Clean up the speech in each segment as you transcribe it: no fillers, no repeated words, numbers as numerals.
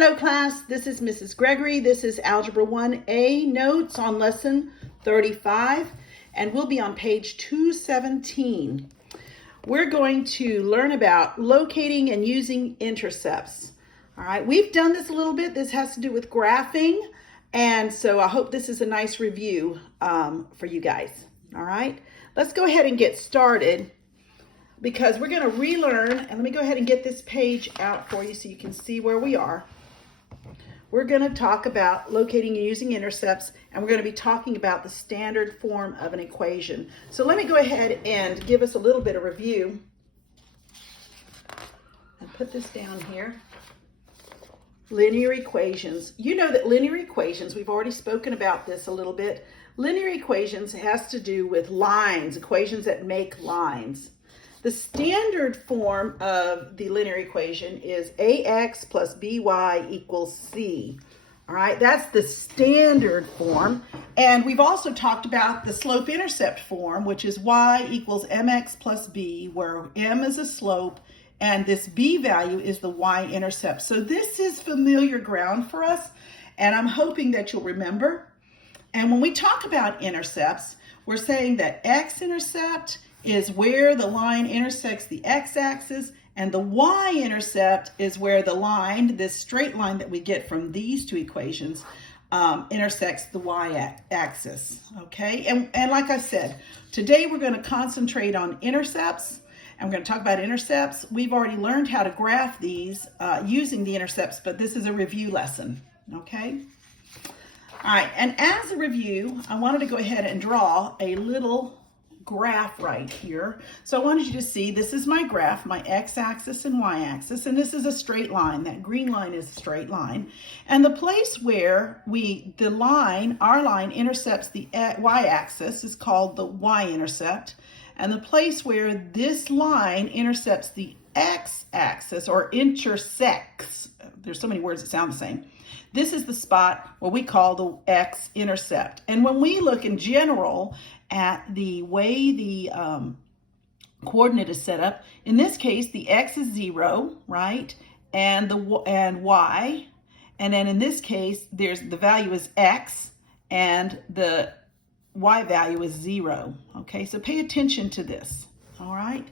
Hello class, this is Mrs. Gregory. This is Algebra 1A notes on lesson 35, and we'll be on page 217. We're going to learn about locating and using intercepts. All right, we've done this a little bit. This has to do with graphing, and so I hope this is a nice review for you guys. All right, let's go ahead and get started, because we're going to relearn, and let me go ahead and get this page out for you so you can see where we are. We're going to talk about locating and using intercepts, and we're going to be talking about the standard form of an equation. So let me go ahead and give us a little bit of review and put this down here. Linear equations. You know that linear equations, we've already spoken about this a little bit. Linear equations has to do with lines, equations that make lines. The standard form of the linear equation is ax plus by equals c. All right, that's the standard form. And we've also talked about the slope-intercept form, which is y equals mx plus b, where m is a slope and this b value is the y-intercept. So this is familiar ground for us, and I'm hoping that you'll remember. And when we talk about intercepts, we're saying that x-intercept is where the line intersects the x-axis, and the y-intercept is where the line, this straight line that we get from these two equations, intersects the y-axis, okay? And like I said, today we're going to concentrate on intercepts, and we're going to talk about intercepts. We've already learned how to graph these using the intercepts, but this is a review lesson, okay? All right, and as a review, I wanted to go ahead and draw a little graph right here. So I wanted you to see, this is my graph, my x-axis and y-axis, and this is a straight line. That green line is a straight line. And the place where our line intercepts the y-axis is called the y-intercept. And the place where this line intercepts the x-axis, or intersects, there's so many words that sound the same, this is the spot where we call the x-intercept. And when we look in general at the way the coordinate is set up, in this case, the x is 0, right? And y. And then in this case, the value is x, and the y value is 0. Okay, so pay attention to this. All right.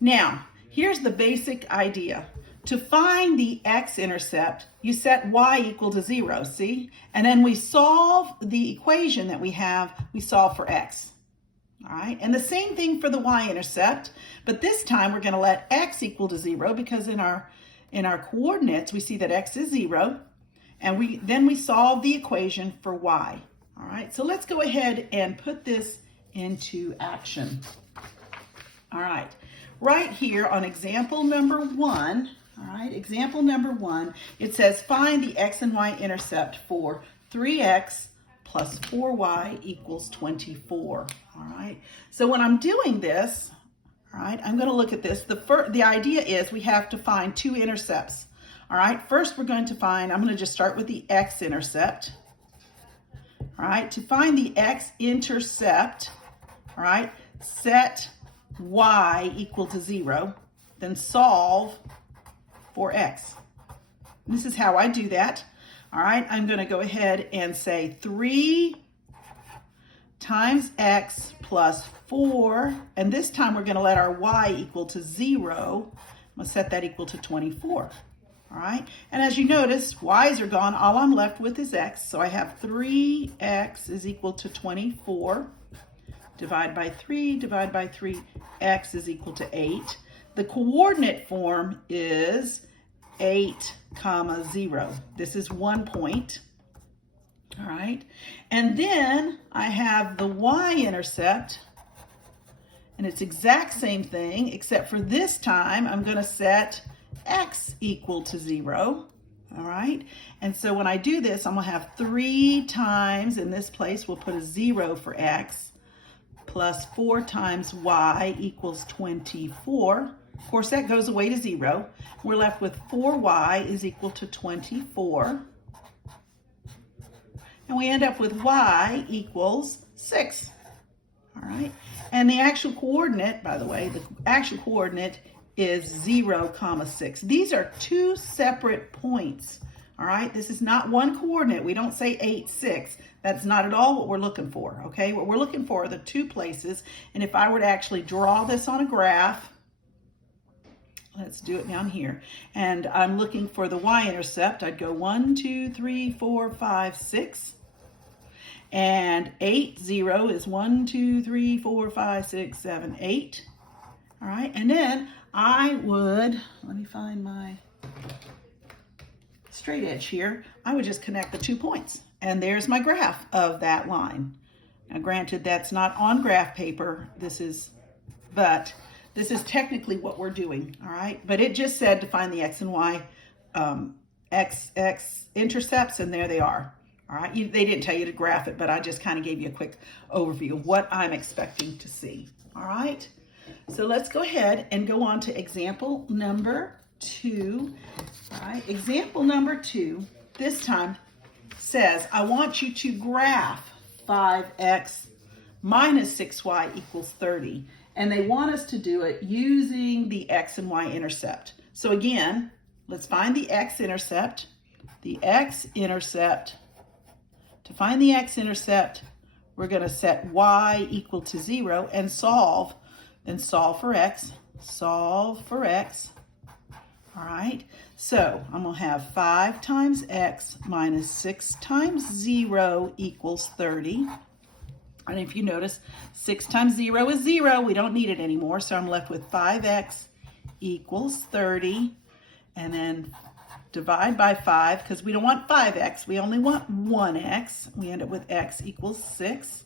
Now, here's the basic idea. To find the x-intercept, you set y equal to 0, see? And then we solve the equation that we have, we solve for x. All right, and the same thing for the y-intercept, but this time we're going to let x equal to 0, because in our coordinates we see that x is 0, and then we solve the equation for y. All right, so let's go ahead and put this into action. All right, right here on example number 1, all right, example number 1, it says find the x and y-intercept for 3x plus 4y equals 24. All right, so when I'm doing this, all right, I'm going to look at this. The idea is we have to find two intercepts. All right, first I'm going to just start with the x-intercept. All right, to find the x-intercept, all right, set y equal to 0, then solve for x. This is how I do that. All right, I'm going to go ahead and say 3 times x plus 4, and this time we're going to let our y equal to 0. I'm going to set that equal to 24. All right, and as you notice, y's are gone. All I'm left with is x, so I have 3x is equal to 24. Divide by 3, x is equal to 8. The coordinate form is 8, 0. This is 1 point. All right. And then I have the y-intercept, and it's exact same thing, except for this time I'm going to set x equal to 0. All right. And so when I do this, I'm going to have 3 times, in this place we'll put a 0 for x, plus 4 times y equals 24. Of course, that goes away to 0. We're left with 4y is equal to 24. And we end up with y equals 6. All right. And the actual coordinate, by the way, the actual coordinate is 0, 6. These are two separate points. all right? This is not one coordinate. We don't say 8, 6. That's not at all what we're looking for, okay? What we're looking for are the 2 places, and if I were to actually draw this on a graph, let's do it down here, and I'm looking for the y-intercept, I'd go 1, 2, 3, 4, 5, 6, and 8, 0 is 1, 2, 3, 4, 5, 6, 7, 8, all right? And then I would, let me find my straight edge here, I would just connect the 2 points. And there's my graph of that line. Now granted, that's not on graph paper, but this is technically what we're doing, all right? But it just said to find the x and y x intercepts, and there they are, all right? They didn't tell you to graph it, but I just kind of gave you a quick overview of what I'm expecting to see, all right? So let's go ahead and go on to example number 2, all right? Example number 2, this time, says, I want you to graph 5x minus 6y equals 30. And they want us to do it using the x and y intercept. So again, let's find the x-intercept. The x-intercept. To find the x-intercept, we're going to set y equal to 0 and solve. Then solve for x. Solve for x. All right, so I'm going to have 5 times x minus 6 times 0 equals 30. And if you notice, 6 times 0 is 0. We don't need it anymore, so I'm left with 5x equals 30. And then divide by 5, because we don't want 5x. We only want 1x. We end up with x equals 6.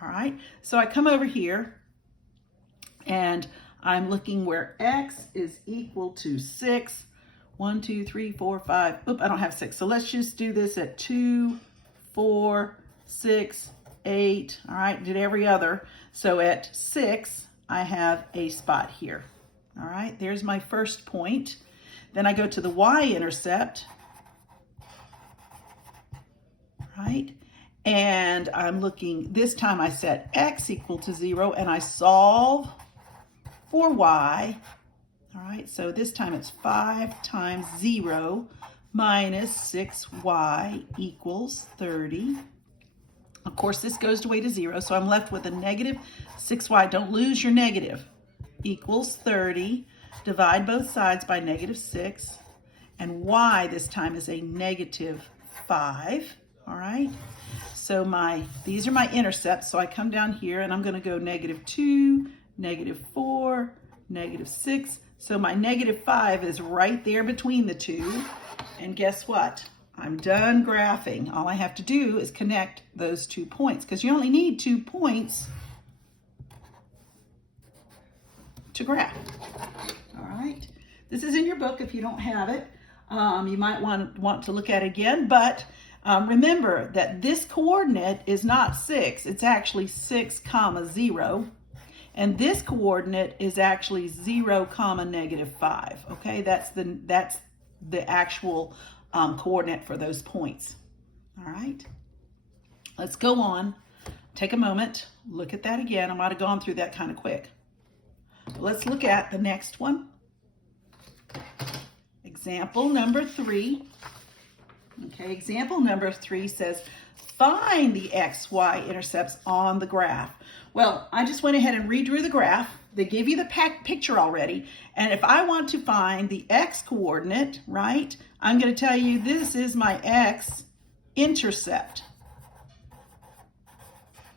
All right, so I come over here, and I'm looking where x is equal to 6. 1, 2, 3, 4, 5. Oop, I don't have 6. So let's just do this at 2, 4, 6, 8. All right, did every other. So at 6, I have a spot here. All right, there's my first point. Then I go to the y-intercept. Right? And I'm looking, this time I set x equal to 0 and I solve for y. All right, so this time it's 5 times 0 minus 6y equals 30. Of course, this goes away to 0, so I'm left with a negative 6y. Don't lose your negative. Equals 30. Divide both sides by negative 6. And y this time is a negative 5. All right, so these are my intercepts. So I come down here and I'm going to go negative 2, negative 4, negative 6. So my negative 5 is right there between the two. And guess what? I'm done graphing. All I have to do is connect those 2 points, because you only need 2 points to graph. All right. This is in your book if you don't have it. You might want to look at it again, but remember that this coordinate is not 6. It's actually 6, 0. And this coordinate is actually 0, negative 5. Okay, that's the actual coordinate for those points. All right, let's go on. Take a moment, look at that again. I might have gone through that kind of quick. Let's look at the next one. Example number 3. Okay, example number 3 says, find the x, y intercepts on the graph. Well, I just went ahead and redrew the graph. They give you the picture already. And if I want to find the x coordinate, right, I'm going to tell you this is my x intercept.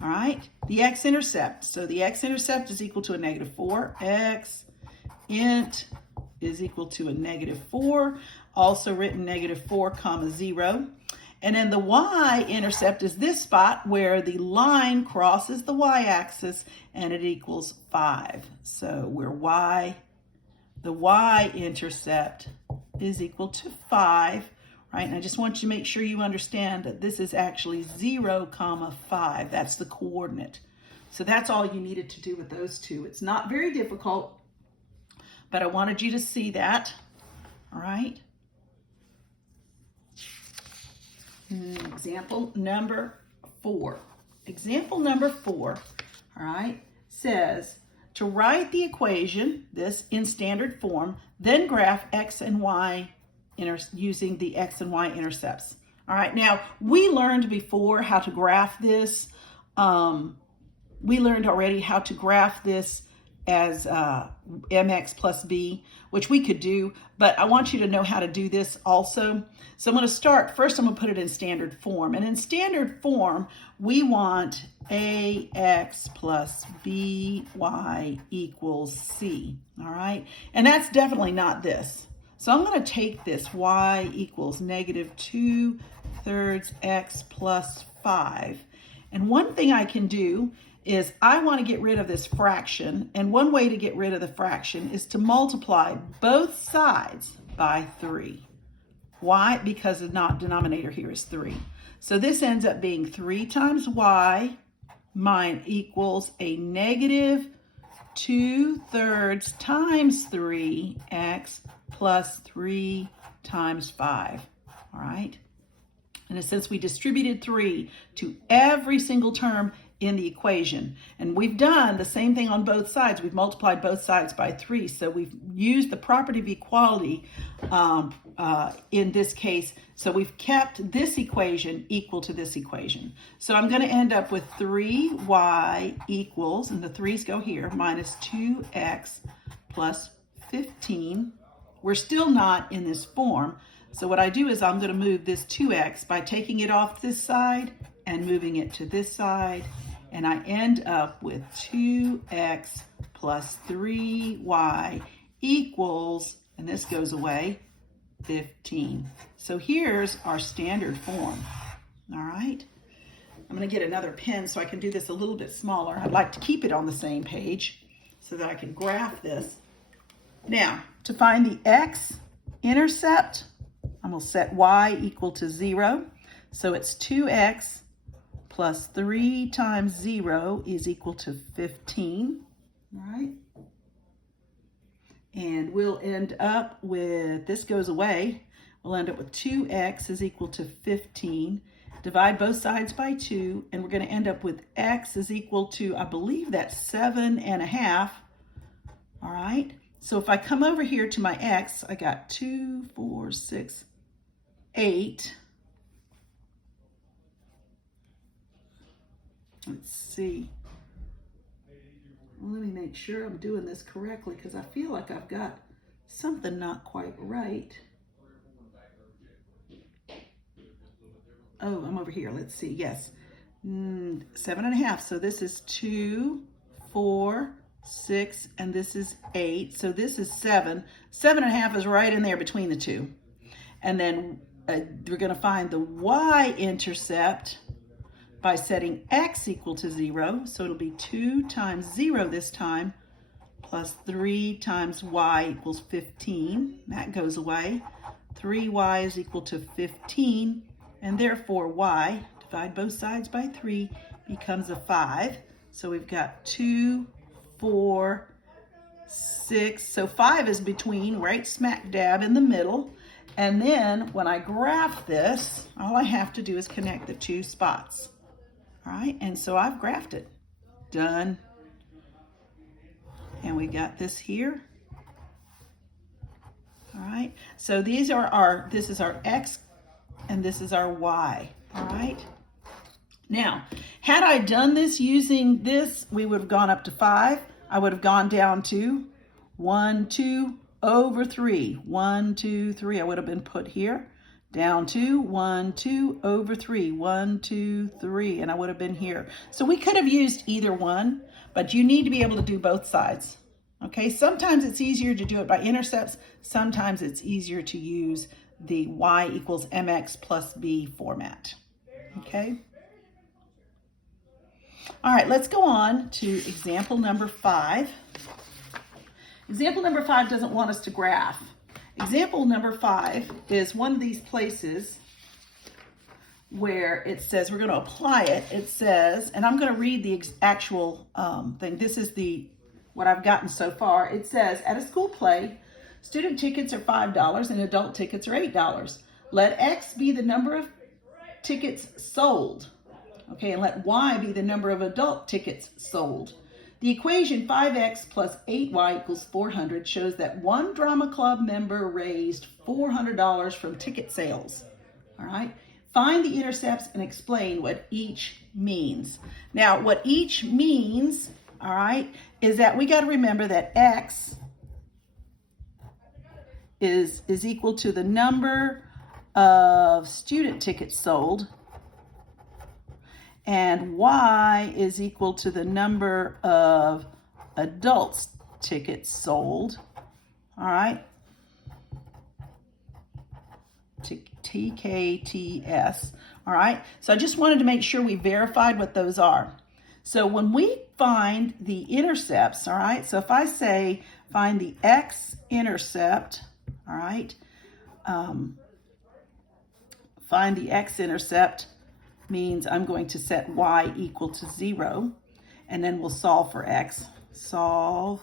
All right, the x-intercept. So the x-intercept is equal to a negative 4. X int is equal to a negative 4. Also written negative 4, 0. And then the y-intercept is this spot where the line crosses the y-axis and it equals 5. So where the y-intercept is equal to 5, right? And I just want you to make sure you understand that this is actually 0, 5. That's the coordinate. So that's all you needed to do with those two. It's not very difficult, but I wanted you to see that, all right? Example number 4. Example number 4, all right, says to write the equation, this in standard form, then graph x and y using the x and y intercepts. All right, now we learned before how to graph this. We learned already how to graph this as mx plus b, which we could do, but I want you to know how to do this also. So I'm going to start, first I'm going to put it in standard form. And in standard form, we want ax plus by equals c, all right? And that's definitely not this. So I'm going to take this y equals negative 2/3 x plus 5. And one thing I can do is I want to get rid of this fraction, and one way to get rid of the fraction is to multiply both sides by 3. Why? Because the denominator here is 3. So this ends up being 3 times y equals a negative 2/3 times 3x plus 3 times 5. All right? And since we distributed 3 to every single term in the equation, and we've done the same thing on both sides, we've multiplied both sides by 3, so we've used the property of equality in this case, so we've kept this equation equal to this equation. So I'm going to end up with 3y equals, and the 3's go here, minus 2x plus 15. We're still not in this form, so what I do is I'm going to move this 2x by taking it off this side and moving it to this side, and I end up with 2x plus 3y equals, and this goes away, 15. So here's our standard form. All right. I'm going to get another pen so I can do this a little bit smaller. I'd like to keep it on the same page so that I can graph this. Now, to find the x-intercept, I'm going to set y equal to 0. So it's 2x plus 3 times 0 is equal to 15. All right. And we'll end up with, this goes away, we'll end up with 2x is equal to 15. Divide both sides by 2, and we're going to end up with x is equal to, I believe that's 7.5. All right. So if I come over here to my x, I got 2, 4, 6, 8. Let's see. Well, let me make sure I'm doing this correctly because I feel like I've got something not quite right. Oh, I'm over here. Let's see. Yes. 7.5. So this is 2, 4, 6, and this is 8. So this is 7. 7.5 is right in there between the two. And then we're going to find the y-intercept by setting x equal to 0. So it'll be 2 times 0 this time, plus 3 times y equals 15. That goes away. 3y is equal to 15, and therefore y, divide both sides by 3, becomes a 5. So we've got 2, 4, 6. So 5 is between, right smack dab in the middle. And then when I graph this, all I have to do is connect the two spots. All right, and so I've graphed it. Done. And we got this here. All right, so these are this is our x and this is our y. All right. Now, had I done this using this, we would have gone up to 5. I would have gone down to 1, 2 over 3. 1, 2, 3. I would have been put here. Down to 1, 2 over 3. 1, 2, 3. And I would have been here. So we could have used either one, but you need to be able to do both sides. Okay, sometimes it's easier to do it by intercepts. Sometimes it's easier to use the y equals mx plus b format. Okay. All right, let's go on to example number 5. Example number 5 doesn't want us to graph. Example number 5 is one of these places where it says, we're going to apply it. It says, and I'm going to read the actual thing. This is what I've gotten so far. It says, at a school play, student tickets are $5 and adult tickets are $8. Let X be the number of tickets sold. Okay, and let Y be the number of adult tickets sold. The equation 5x plus 8y equals 400 shows that one drama club member raised $400 from ticket sales. All right. Find the intercepts and explain what each means. Now, what each means, all right, is that we got to remember that x is equal to the number of student tickets sold, and y is equal to the number of adults tickets sold. All right. TKTS. All right. So I just wanted to make sure we verified what those are. So when we find the intercepts, all right, so if I say find the x-intercept, all right, find the x-intercept means I'm going to set y equal to 0, and then we'll solve for x. Solve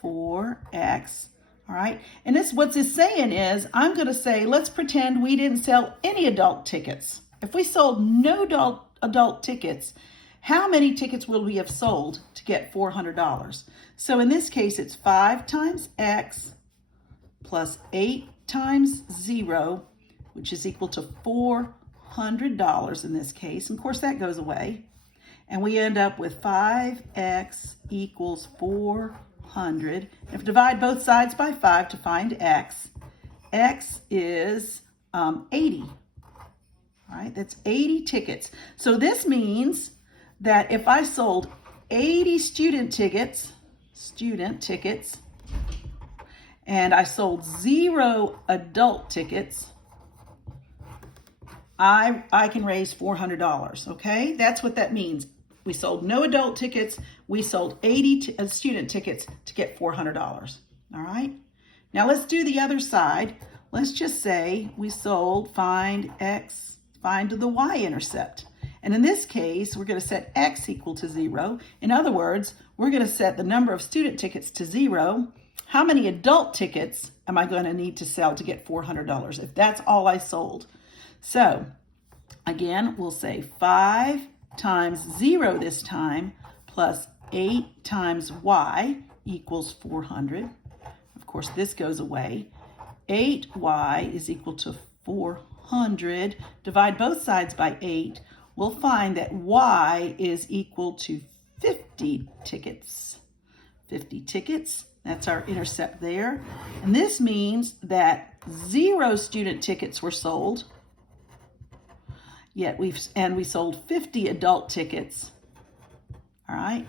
for x. All right, and this what it's saying is I'm going to say, let's pretend we didn't sell any adult tickets. If we sold no adult tickets, how many tickets will we have sold to get $400? So in this case, it's 5 times x plus 8 times 0, which is equal to $400 in this case. And of course, that goes away. And we end up with 5x equals 400. If we divide both sides by 5 to find x, x is 80. All right, that's 80 tickets. So this means that if I sold 80 student tickets, and I sold 0 adult tickets, I can raise $400, okay? That's what that means. We sold no adult tickets. We sold 80 student tickets to get $400, all right? Now let's do the other side. Let's just say we sold, find the y-intercept. And in this case, we're going to set x equal to 0. In other words, we're going to set the number of student tickets to 0. How many adult tickets am I going to need to sell to get $400 if that's all I sold? So again, we'll say 5 times 0 this time plus 8 times y equals 400. Of course, this goes away. 8y is equal to 400. Divide both sides by 8. We'll find that y is equal to 50 tickets. 50 tickets, that's our intercept there. And this means that 0 student tickets were sold, yet we sold 50 adult tickets. All right,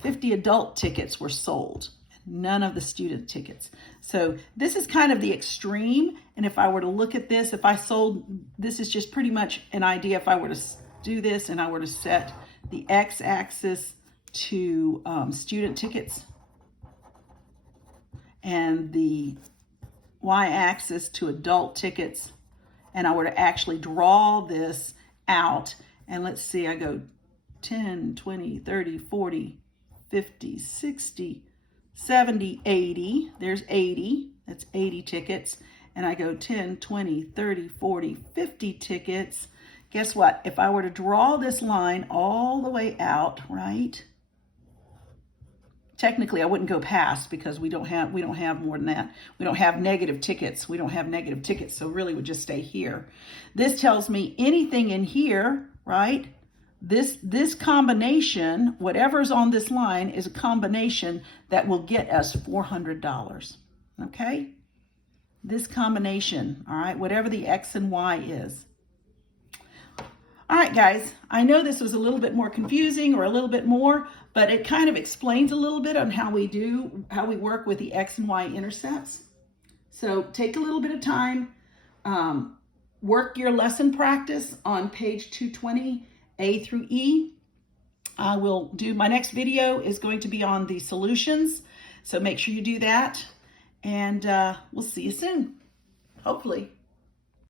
50 adult tickets were sold, none of the student tickets. So this is kind of the extreme. And if I were to look at this, if I sold, this is just pretty much an idea. If I were to do this and I were to set the x-axis to student tickets and the y-axis to adult tickets, and I were to actually draw this out, and let's see, I go 10, 20, 30, 40, 50, 60, 70, 80. There's 80. That's 80 tickets. And I go 10, 20, 30, 40, 50 tickets. Guess what? If I were to draw this line all the way out, right? Technically, I wouldn't go past because we don't have more than that. We don't have negative tickets. So really would just stay here. This tells me anything in here, right? This combination, whatever's on this line, is a combination that will get us $400. Okay? This combination, all right, whatever the x and y is. All right, guys, I know this was a little bit more confusing or a little bit more, but it kind of explains a little bit on how we work with the x and y intercepts. So take a little bit of time, work your lesson practice on page 220, A through E. I will do, my next video is going to be on the solutions. So make sure you do that, and we'll see you soon, hopefully.